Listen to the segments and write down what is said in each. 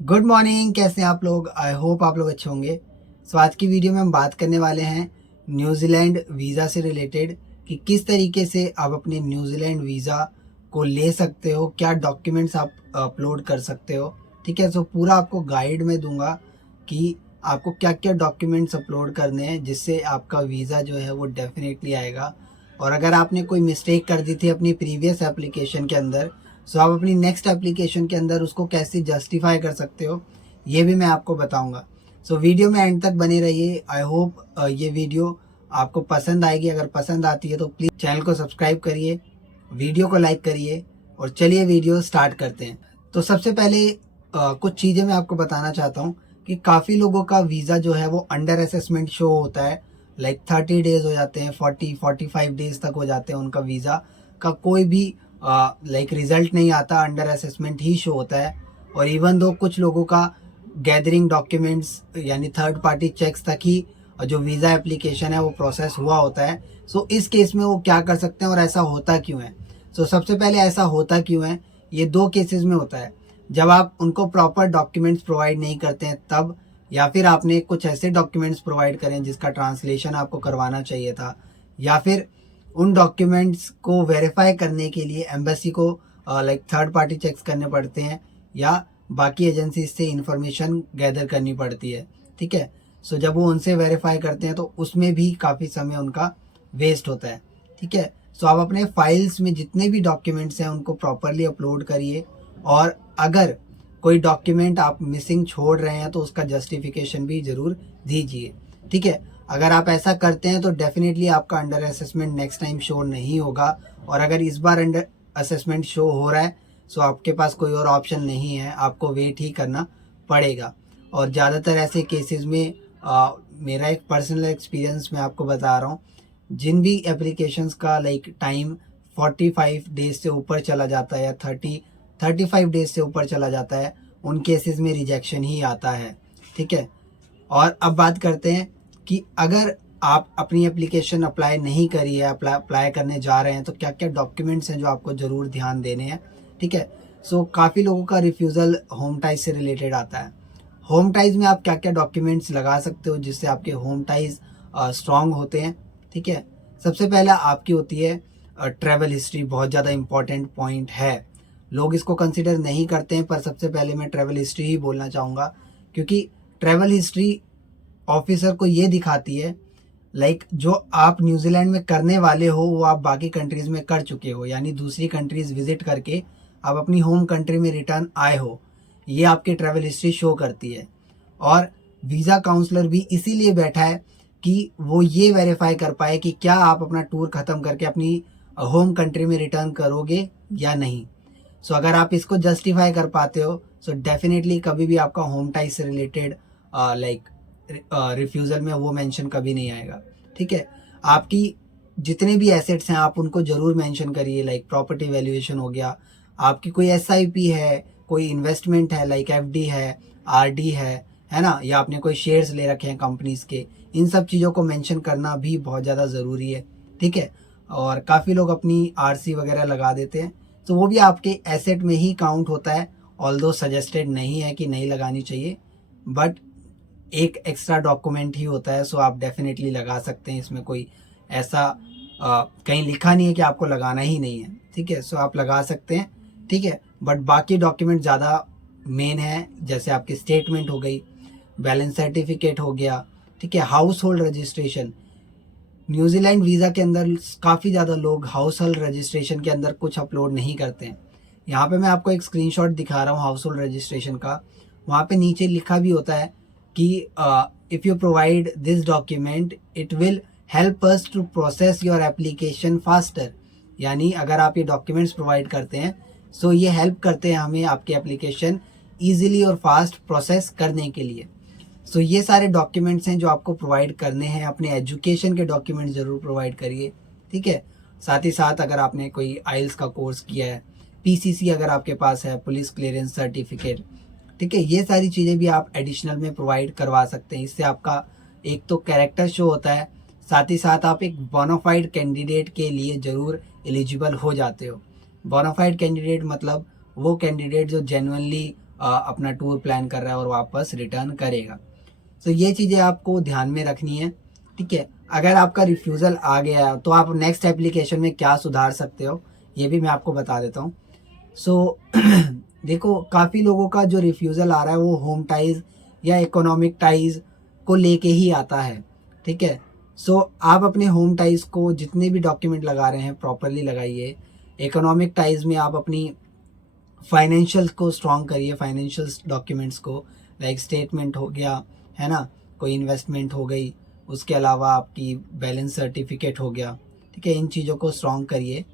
Good morning. कैसे हैं आप लोग? आई होप आप लोग अच्छे होंगे। सो आज की वीडियो में हम बात करने वाले हैं न्यूजीलैंड वीज़ा से रिलेटेड कि किस तरीके से आप अपने न्यूजीलैंड वीज़ा को ले सकते हो, क्या डॉक्यूमेंट्स आप अपलोड कर सकते हो। ठीक है, सो पूरा आपको गाइड में दूंगा कि आपको क्या क्या डॉक्यूमेंट्स अपलोड करने हैं जिससे आपका वीज़ा जो है वो डेफिनेटली आएगा। और अगर आपने कोई मिस्टेक कर दी थी अपनी प्रीवियस एप्लीकेशन के अंदर, सो आप अपनी नेक्स्ट एप्लीकेशन के अंदर उसको कैसे जस्टिफाई कर सकते हो, ये भी मैं आपको बताऊंगा। सो वीडियो में एंड तक बने रहिए। आई होप ये वीडियो आपको पसंद आएगी। अगर पसंद आती है तो प्लीज़ चैनल को सब्सक्राइब करिए, वीडियो को लाइक करिए और चलिए वीडियो स्टार्ट करते हैं। तो सबसे पहले कुछ चीज़ें मैं आपको बताना चाहता हूँ कि काफ़ी लोगों का वीज़ा जो है वो अंडर असेसमेंट शो होता है। लाइक 30 डेज हो जाते हैं, 45 डेज तक हो जाते हैं, उनका वीज़ा का कोई भी लाइक रिजल्ट नहीं आता, अंडर असेसमेंट ही शो होता है। और इवन दो कुछ लोगों का गैदरिंग डॉक्यूमेंट्स यानी थर्ड पार्टी चेक्स तक ही जो वीज़ा एप्लीकेशन है वो प्रोसेस हुआ होता है। सो इस केस में वो क्या कर सकते हैं और ऐसा होता क्यों है। सो सबसे पहले ऐसा होता क्यों है, ये दो केसेस में होता है। जब आप उनको प्रॉपर डॉक्यूमेंट्स प्रोवाइड नहीं करते हैं तब, या फिर आपने कुछ ऐसे डॉक्यूमेंट्स प्रोवाइड करें जिसका ट्रांसलेशन आपको करवाना चाहिए था, या फिर उन डॉक्यूमेंट्स को वेरीफाई करने के लिए एम्बेसी को लाइक थर्ड पार्टी चेक्स करने पड़ते हैं या बाकी एजेंसी से इंफॉर्मेशन गैदर करनी पड़ती है। ठीक है, सो जब वो उनसे वेरीफाई करते हैं तो उसमें भी काफ़ी समय उनका वेस्ट होता है। ठीक है, सो आप अपने फाइल्स में जितने भी डॉक्यूमेंट्स हैं उनको प्रॉपरली अपलोड करिए। और अगर कोई डॉक्यूमेंट आप मिसिंग छोड़ रहे हैं तो उसका जस्टिफिकेशन भी ज़रूर दीजिए। ठीक है, अगर आप ऐसा करते हैं तो डेफिनेटली आपका under assessment next time show नहीं होगा। और अगर इस बार अंडर असेसमेंट शो हो रहा है सो आपके पास कोई और ऑप्शन नहीं है, आपको वेट ही करना पड़ेगा। और ज़्यादातर ऐसे केसेस में मेरा एक पर्सनल एक्सपीरियंस मैं आपको बता रहा हूँ, जिन भी एप्लीकेशंस का लाइक टाइम 45 डेज से ऊपर चला जाता है या 35 डेज से ऊपर चला जाता है, उन केसेस में रिजेक्शन ही आता है। ठीक है, और अब बात करते हैं कि अगर आप अपनी एप्लीकेशन अप्लाई नहीं करी है, अप्लाई करने जा रहे हैं, तो क्या क्या डॉक्यूमेंट्स हैं जो आपको ज़रूर ध्यान देने हैं। ठीक है, सो काफ़ी लोगों का रिफ्यूज़ल होम टाइज से रिलेटेड आता है। होम टाइज में आप क्या क्या डॉक्यूमेंट्स लगा सकते हो जिससे आपके होम टाइज स्ट्रॉन्ग होते हैं। ठीक है, सबसे पहला आपकी होती है ट्रैवल हिस्ट्री। बहुत ज़्यादा इंपॉर्टेंट पॉइंट है, लोग इसको कंसिडर नहीं करते हैं, पर सबसे पहले मैं ट्रैवल हिस्ट्री ही बोलना चाहूँगा, क्योंकि ट्रैवल हिस्ट्री ऑफिसर को ये दिखाती है लाइक जो आप न्यूजीलैंड में करने वाले हो वो आप बाकी कंट्रीज़ में कर चुके हो, यानी दूसरी कंट्रीज़ विजिट करके आप अपनी होम कंट्री में रिटर्न आए हो, ये आपकी ट्रैवल हिस्ट्री शो करती है। और वीज़ा काउंसलर भी इसीलिए बैठा है कि वो ये वेरीफाई कर पाए कि क्या आप अपना टूर ख़त्म करके अपनी होम कंट्री में रिटर्न करोगे या नहीं। सो अगर आप इसको जस्टिफाई कर पाते हो सो डेफिनेटली कभी भी आपका होम टाइज से रिलेटेड लाइक रिफ्यूज़ल में वो मेंशन कभी नहीं आएगा। ठीक है, आपकी जितने भी एसेट्स हैं आप उनको ज़रूर मेंशन करिए, लाइक प्रॉपर्टी वैल्यूएशन हो गया, आपकी कोई एसआईपी है, कोई इन्वेस्टमेंट है लाइक एफडी है, आरडी है ना, या आपने कोई शेयर्स ले रखे हैं कंपनीज के, इन सब चीज़ों को मेंशन करना भी बहुत ज़्यादा ज़रूरी है। ठीक है, और काफ़ी लोग अपनी आरसी वगैरह लगा देते हैं, तो वो भी आपके एसेट में ही काउंट होता है। ऑल्दो सजेस्टेड नहीं है कि नहीं लगानी चाहिए, बट एक एक्स्ट्रा डॉक्यूमेंट ही होता है, सो आप डेफिनेटली लगा सकते हैं। इसमें कोई ऐसा कहीं लिखा नहीं है कि आपको लगाना ही नहीं है। ठीक है, सो आप लगा सकते हैं। ठीक है, बट बाकी डॉक्यूमेंट ज़्यादा मेन है, जैसे आपकी स्टेटमेंट हो गई, बैलेंस सर्टिफिकेट हो गया। ठीक है, house hold registration. New Zealand visa के अंदर काफ़ी ज़्यादा लोग हाउस होल्ड रजिस्ट्रेशन के अंदर कुछ अपलोड नहीं करते हैं। यहाँ पे मैं आपको एक स्क्रीनशॉट दिखा रहा हूँ हाउस होल्ड रजिस्ट्रेशन का। वहाँ पे नीचे लिखा भी होता है कि if you provide this document it will help us to process your application faster. यानी अगर आप ये डॉक्यूमेंट्स प्रोवाइड करते हैं सो ये हेल्प करते हैं हमें आपकी एप्लीकेशन ईजिली और फास्ट प्रोसेस करने के लिए। सो ये सारे डॉक्यूमेंट्स हैं जो आपको प्रोवाइड करने हैं। अपने एजुकेशन के डॉक्यूमेंट ज़रूर प्रोवाइड करिए। ठीक है, साथ ही साथ अगर आपने कोई आइल्स का कोर्स किया है, पीसीसी अगर आपके पास है, पुलिस क्लियरेंस सर्टिफिकेट, ठीक है, ये सारी चीज़ें भी आप एडिशनल में प्रोवाइड करवा सकते हैं। इससे आपका एक तो कैरेक्टर शो होता है, साथ ही साथ आप एक बोनाफाइड कैंडिडेट के लिए ज़रूर एलिजिबल हो जाते हो। बोनाफाइड कैंडिडेट मतलब वो कैंडिडेट जो जेन्युइनली अपना टूर प्लान कर रहा है और वापस रिटर्न करेगा। तो ये चीज़ें आपको ध्यान में रखनी है, ठीक है। अगर आपका रिफ्यूज़ल आ गया तो आप नेक्स्ट एप्लीकेशन में क्या सुधार सकते हो ये भी मैं आपको बता देता हूँ। सो देखो, काफ़ी लोगों का जो रिफ्यूज़ल आ रहा है वो होम टाइज़ या इकोनॉमिक टाइज़ को लेके ही आता है, ठीक है। सो आप अपने होम टाइज़ को जितने भी डॉक्यूमेंट लगा रहे हैं प्रॉपरली लगाइए। इकोनॉमिक टाइज़ में आप अपनी फाइनेंशियल को स्ट्रॉन्ग करिए, फाइनेंशियल डॉक्यूमेंट्स को, लाइक स्टेटमेंट हो गया, है ना, कोई इन्वेस्टमेंट हो गई, उसके अलावा आपकी बैलेंस सर्टिफिकेट हो गया, ठीक है। इन चीज़ों को स्ट्रॉन्ग करिए।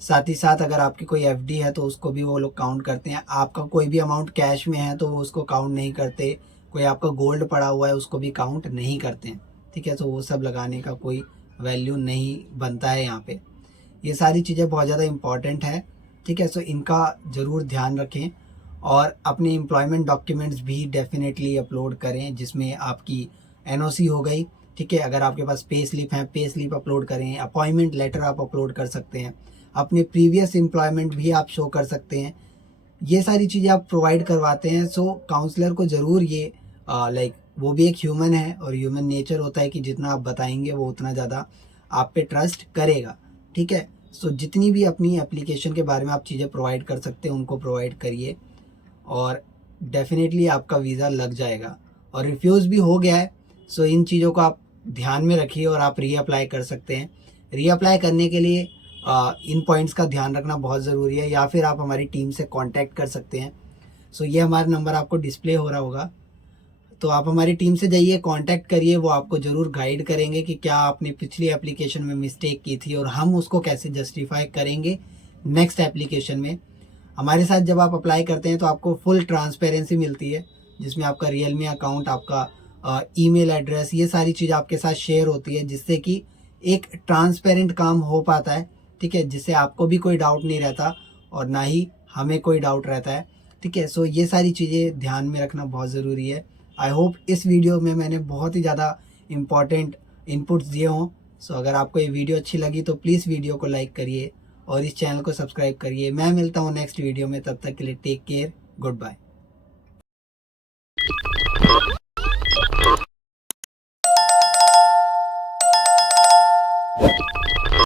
साथ ही साथ अगर आपकी कोई एफडी है तो उसको भी वो लोग काउंट करते हैं। आपका कोई भी अमाउंट कैश में है तो वो उसको काउंट नहीं करते। कोई आपका गोल्ड पड़ा हुआ है उसको भी काउंट नहीं करते हैं, ठीक है। तो वो सब लगाने का कोई वैल्यू नहीं बनता है यहाँ पे। ये सारी चीज़ें बहुत ज़्यादा इम्पॉर्टेंट है, ठीक है। सो इनका ज़रूर ध्यान रखें और अपने एम्प्लॉयमेंट डॉक्यूमेंट्स भी डेफिनेटली अपलोड करें, जिसमें आपकी एनओसी हो गई, ठीक है। अगर आपके पास पे स्लिप है, पे स्लिप अपलोड करें। अपॉइंटमेंट लेटर आप अपलोड कर सकते हैं। अपने प्रीवियस एम्प्लॉयमेंट भी आप शो कर सकते हैं। ये सारी चीज़ें आप प्रोवाइड करवाते हैं। सो काउंसलर को ज़रूर ये लाइक वो भी एक ह्यूमन है और ह्यूमन नेचर होता है कि जितना आप बताएंगे वो उतना ज़्यादा आप पे ट्रस्ट करेगा, ठीक है। सो जितनी भी अपनी एप्लीकेशन के बारे में आप चीज़ें प्रोवाइड कर सकते हैं उनको प्रोवाइड करिए और डेफिनेटली आपका वीज़ा लग जाएगा। और रिफ्यूज़ भी हो गया है सो इन चीज़ों को आप ध्यान में रखिए और आप रीअप्लाई कर सकते हैं। रीअप्लाई करने के लिए इन पॉइंट्स का ध्यान रखना बहुत ज़रूरी है, या फिर आप हमारी टीम से कांटेक्ट कर सकते हैं। सो ये हमारा नंबर आपको डिस्प्ले हो रहा होगा, तो आप हमारी टीम से जाइए, कांटेक्ट करिए। वो आपको ज़रूर गाइड करेंगे कि क्या आपने पिछली एप्लीकेशन में मिस्टेक की थी और हम उसको कैसे जस्टिफाई करेंगे नेक्स्ट एप्लीकेशन में। हमारे साथ जब आप अप्लाई करते हैं तो आपको फुल ट्रांसपेरेंसी मिलती है, जिसमें आपका रियलमी अकाउंट, आपका ईमेल एड्रेस, ये सारी चीज़ आपके साथ शेयर होती है, जिससे कि एक ट्रांसपेरेंट काम हो पाता है, ठीक है। जिससे आपको भी कोई डाउट नहीं रहता और ना ही हमें कोई डाउट रहता है, ठीक है। सो ये सारी चीज़ें ध्यान में रखना बहुत ज़रूरी है। आई होप इस वीडियो में मैंने बहुत ही ज़्यादा इम्पॉर्टेंट इनपुट्स दिए हों। सो अगर आपको ये वीडियो अच्छी लगी तो प्लीज़ वीडियो को लाइक करिए और इस चैनल को सब्सक्राइब करिए। मैं मिलता हूँ नेक्स्ट वीडियो में, तब तक के लिए टेक केयर, गुड बाय।